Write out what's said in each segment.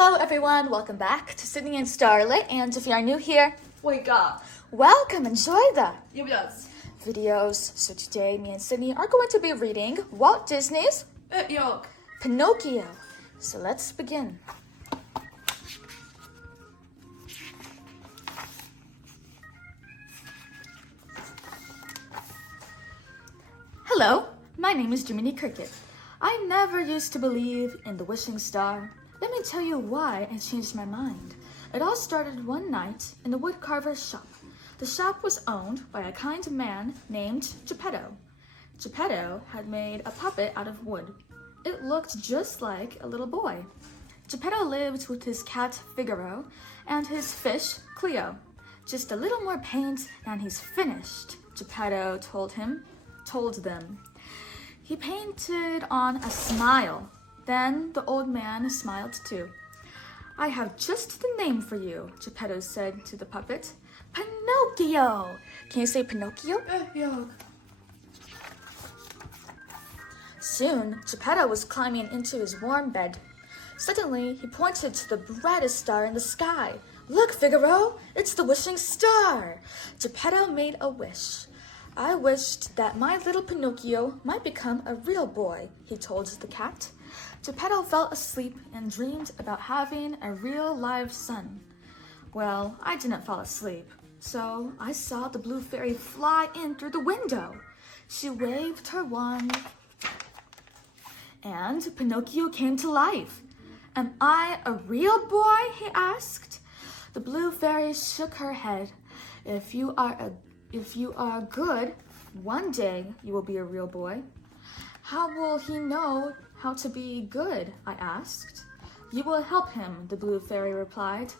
Hello everyone, welcome back to Sydney and Starlit, and if you are new here, wake up. Welcome, enjoy the 要不要吃？ videos. So today me and Sydney are going to be reading Walt Disney's 有。 Pinocchio. So let's begin. Hello, my name is Jiminy Cricket. I never used to believe in the wishing star. Let me tell you why I changed my mind. It all started one night in the woodcarver's shop. The shop was owned by a kind man named Geppetto. Geppetto had made a puppet out of wood. It looked just like a little boy. Geppetto lived with his cat Figaro and his fish Cleo. Just a little more paint and he's finished, Geppetto told them. He painted on a smile. Then the old man smiled too. I have just the name for you, Geppetto said to the puppet. Pinocchio! Can you say Pinocchio? 有。 Soon, Geppetto was climbing into his warm bed. Suddenly, he pointed to the brightest star in the sky. Look, Figaro! It's the wishing star! Geppetto made a wish. I wished that my little Pinocchio might become a real boy, he told the cat. Geppetto fell asleep and dreamed about having a real live son. Well, I didn't fall asleep, so I saw the blue fairy fly in through the window. She waved her wand, and Pinocchio came to life. Am I a real boy? He asked. The blue fairy shook her head. If you are good, one day you will be a real boy. How will he know how to be good? I asked. You will help him, the blue fairy replied.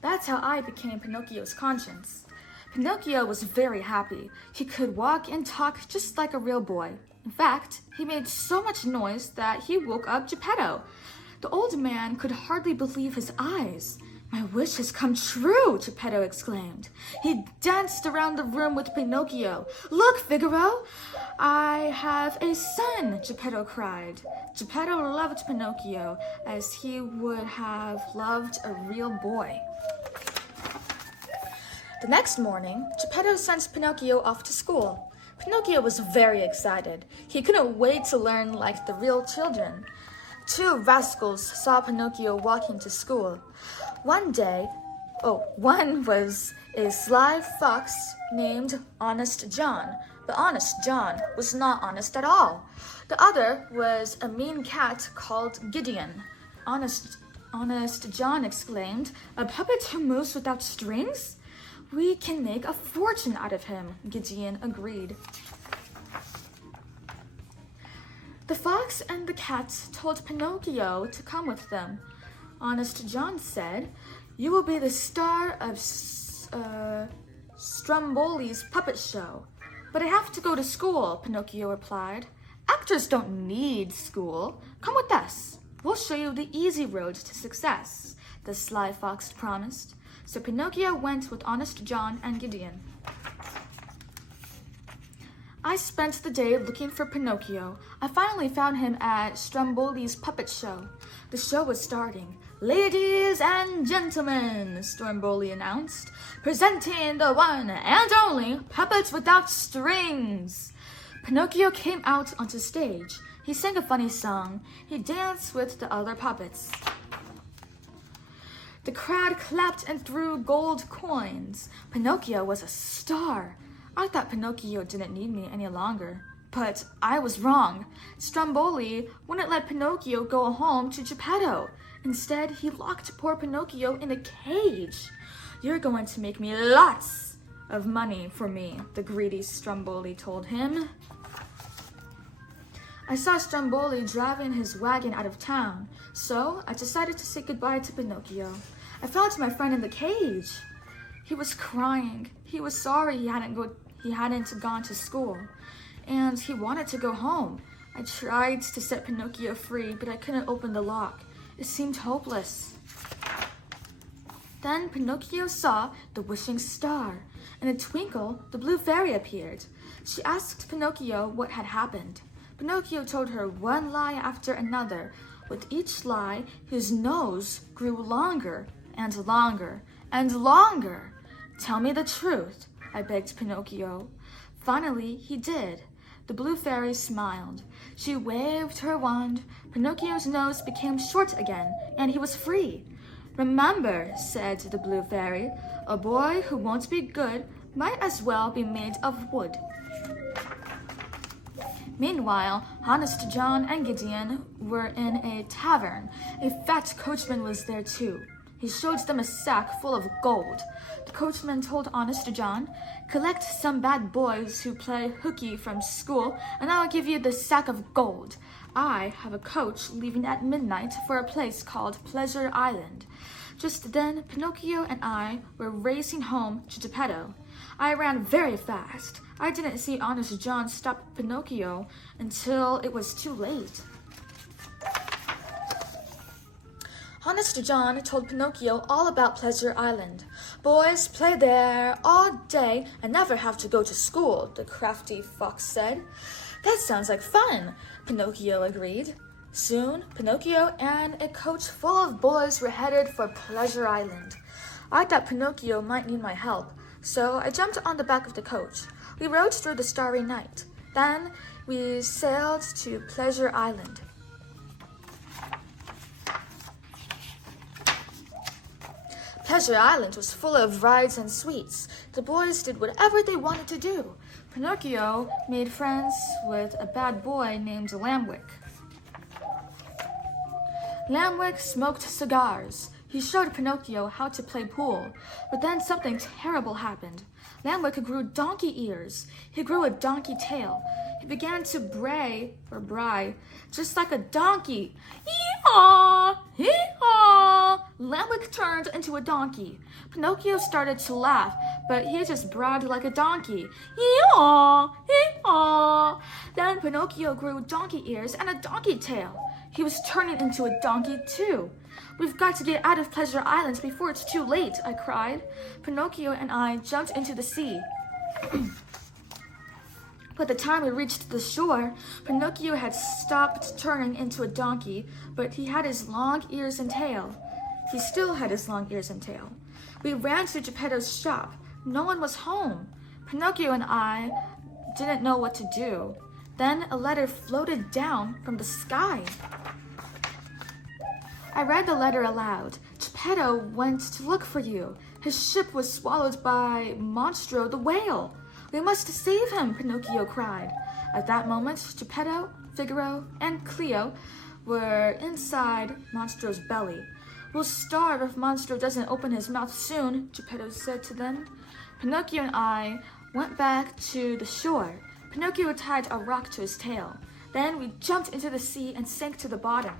That's how I became Pinocchio's conscience. Pinocchio was very happy. He could walk and talk just like a real boy. In fact, he made so much noise that he woke up Geppetto. The old man could hardly believe his eyes. My wish has come true, Geppetto exclaimed. He danced around the room with Pinocchio. Look, Figaro! I have a son, Geppetto cried. Geppetto loved Pinocchio as he would have loved a real boy. The next morning, Geppetto sent Pinocchio off to school. Pinocchio was very excited. He couldn't wait to learn like the real children. Two rascals saw Pinocchio walking to school. One was a sly fox named Honest John, but Honest John was not honest at all. The other was a mean cat called Gideon. Honest John exclaimed, a puppet who moves without strings? We can make a fortune out of him, Gideon agreed. The fox and the cat told Pinocchio to come with them. Honest John said, you will be the star of Stromboli's puppet show. But I have to go to school, Pinocchio replied. Actors don't need school. Come with us. We'll show you the easy road to success, the sly fox promised. So Pinocchio went with Honest John and Gideon. I spent the day looking for Pinocchio. I finally found him at Stromboli's puppet show. The show was starting. Ladies and gentlemen, Stromboli announced, presenting the one and only Puppets Without Strings. Pinocchio came out onto stage. He sang a funny song. He danced with the other puppets. The crowd clapped and threw gold coins. Pinocchio was a star. I thought Pinocchio didn't need me any longer. But I was wrong. Stromboli wouldn't let Pinocchio go home to Geppetto. Instead, he locked poor Pinocchio in a cage. You're going to make me lots of money for me, the greedy Stromboli told him. I saw Stromboli driving his wagon out of town, so I decided to say goodbye to Pinocchio. I found my friend in the cage. He was crying. He was sorry he hadn't gone to school, and he wanted to go home. I tried to set Pinocchio free, but I couldn't open the lock. It seemed hopeless. Then Pinocchio saw the wishing star. In a twinkle, the blue fairy appeared. She asked Pinocchio what had happened. Pinocchio told her one lie after another. With each lie, his nose grew longer and longer and longer. Tell me the truth, I begged Pinocchio. Finally, he did. The blue fairy smiled. She waved her wand. Pinocchio's nose became short again, and he was free. Remember, said the blue fairy, a boy who won't be good might as well be made of wood. Meanwhile, Honest John and Gideon were in a tavern. A fat coachman was there too. He showed them a sack full of gold. The coachman told Honest John, collect some bad boys who play hooky from school, and I'll give you the sack of gold. I have a coach leaving at midnight for a place called Pleasure Island. Just then, Pinocchio and I were racing home to Geppetto. I ran very fast. I didn't see Honest John stop Pinocchio until it was too late. Honest John told Pinocchio all about Pleasure Island. Boys play there all day and never have to go to school, the crafty fox said. That sounds like fun, Pinocchio agreed. Soon, Pinocchio and a coach full of boys were headed for Pleasure Island. I thought Pinocchio might need my help, so I jumped on the back of the coach. We rode through the starry night. Then we sailed to Pleasure Island. Pleasure Island was full of rides and sweets. The boys did whatever they wanted to do. Pinocchio made friends with a bad boy named Lambwick. Lambwick smoked cigars. He showed Pinocchio how to play pool, but then something terrible happened. Lambwick grew donkey ears. He grew a donkey tail. He began to bray, just like a donkey. Hee-haw! Hee-haw! Lambwick turned into a donkey. Pinocchio started to laugh, but he just brayed like a donkey. Hee-haw! Hee-haw! Then Pinocchio grew donkey ears and a donkey tail. He was turning into a donkey too. We've got to get out of Pleasure Island before it's too late, I cried. Pinocchio and I jumped into the sea. By the time we reached the shore, Pinocchio had stopped turning into a donkey, but he had his long ears and tail. He still had his long ears and tail. We ran to Geppetto's shop. No one was home. Pinocchio and I didn't know what to do. Then a letter floated down from the sky. I read the letter aloud. Geppetto went to look for you. His ship was swallowed by Monstro the whale. We must save him, Pinocchio cried. At that moment, Geppetto, Figaro, and Cleo were inside Monstro's belly. We'll starve if Monstro doesn't open his mouth soon, Geppetto said to them. Pinocchio and I went back to the shore. Pinocchio tied a rock to his tail. Then we jumped into the sea and sank to the bottom.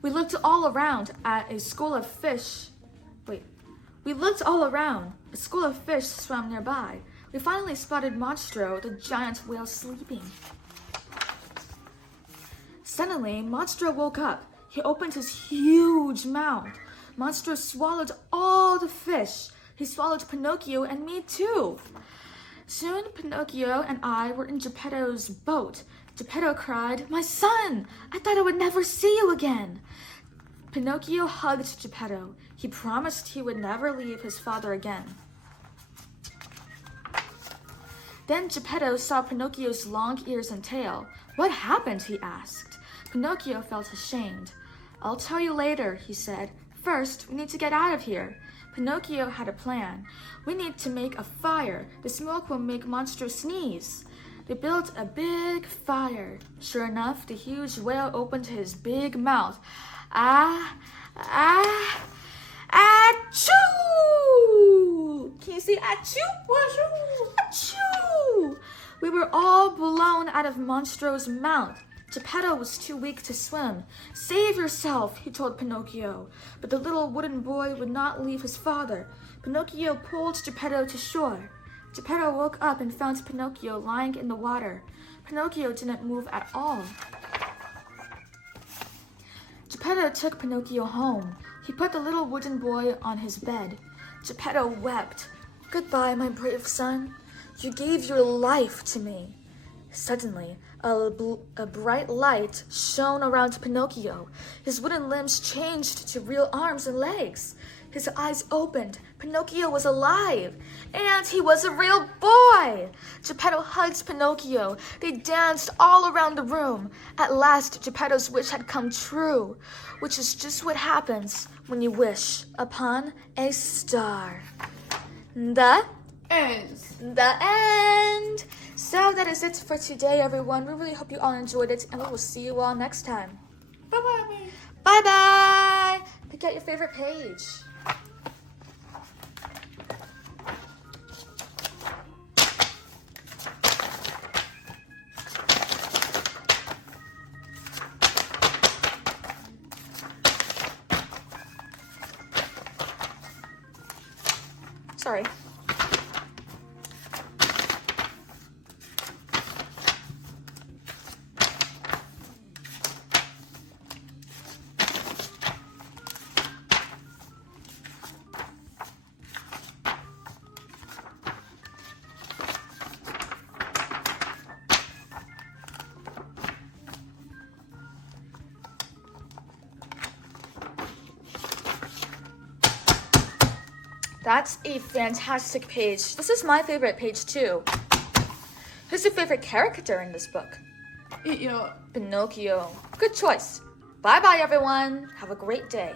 We looked all around at a school of fish. We looked all around. A school of fish swam nearby. We finally spotted Monstro, the giant whale, sleeping. Suddenly, Monstro woke up. He opened his huge mouth. Monstro swallowed all the fish. He swallowed Pinocchio and me too. Soon, Pinocchio and I were in Geppetto's boat. Geppetto cried, "My son! I thought I would never see you again." Pinocchio hugged Geppetto. He promised he would never leave his father again. Then Geppetto saw Pinocchio's long ears and tail. "What happened?" he asked. Pinocchio felt ashamed. "I'll tell you later," he said. "First, we need to get out of here." Pinocchio had a plan. "We need to make a fire. The smoke will make Monstro sneeze." They built a big fire. Sure enough, the huge whale opened his big mouth. Achoo! Can you see achoo? Achoo! We were all blown out of Monstro's mouth. Geppetto was too weak to swim. "Save yourself," he told Pinocchio. But the little wooden boy would not leave his father. Pinocchio pulled Geppetto to shore. Geppetto woke up and found Pinocchio lying in the water. Pinocchio didn't move at all. Geppetto took Pinocchio home. He put the little wooden boy on his bed. Geppetto wept. "Goodbye, my brave son. You gave your life to me." Suddenly, a bright light shone around Pinocchio. His wooden limbs changed to real arms and legs. His eyes opened. Pinocchio was alive, and he was a real boy. Geppetto hugged Pinocchio. They danced all around the room. At last, Geppetto's wish had come true, which is just what happens when you wish upon a star. The end. So that is it for today, everyone. We really hope you all enjoyed it, and we will see you all next time. Bye-bye. Bye-bye. Pick out your favorite page. Sorry. That's a fantastic page. This is my favorite page too. Who's your favorite character in this book? You know, Pinocchio. Good choice. Bye-bye, everyone. Have a great day.